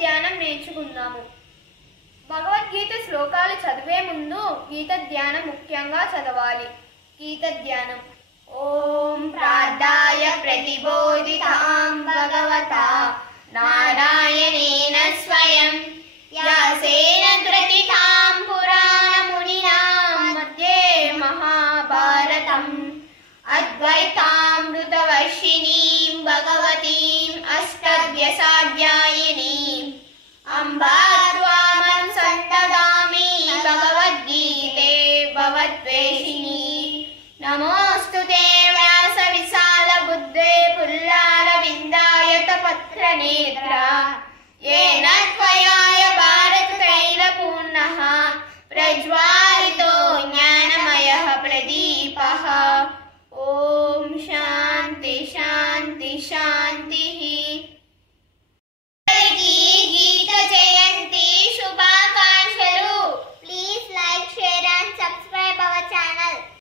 ధ్యానం నేర్చుకుందాము. భగవద్గీత శ్లోకాలు చదివే ముందు గీత ధ్యానం ముఖ్యంగా చదవాలి. గీత ధ్యానం. ఓం ప్రార్థాయ ప్రతిబోధితాం భగవతా నారాయణేన స్వయం వ్యాసేన గ్రథితాం పురాణమునినా మధ్యే మహాభారతం అద్వైతామృతవర్షిణీం భగవతీం అష్టభ్యసాధ్యాయినీం అంబాద్వామం సందదామి భగవద్గీతే భవద్వేషిణీ. నమోస్తుతే వ్యాస విశాల బుద్ధే పుల్లాల విందాయత పత్ర నేత్ర येन त्वया भारत तैलपूर्णः प्रज्वाल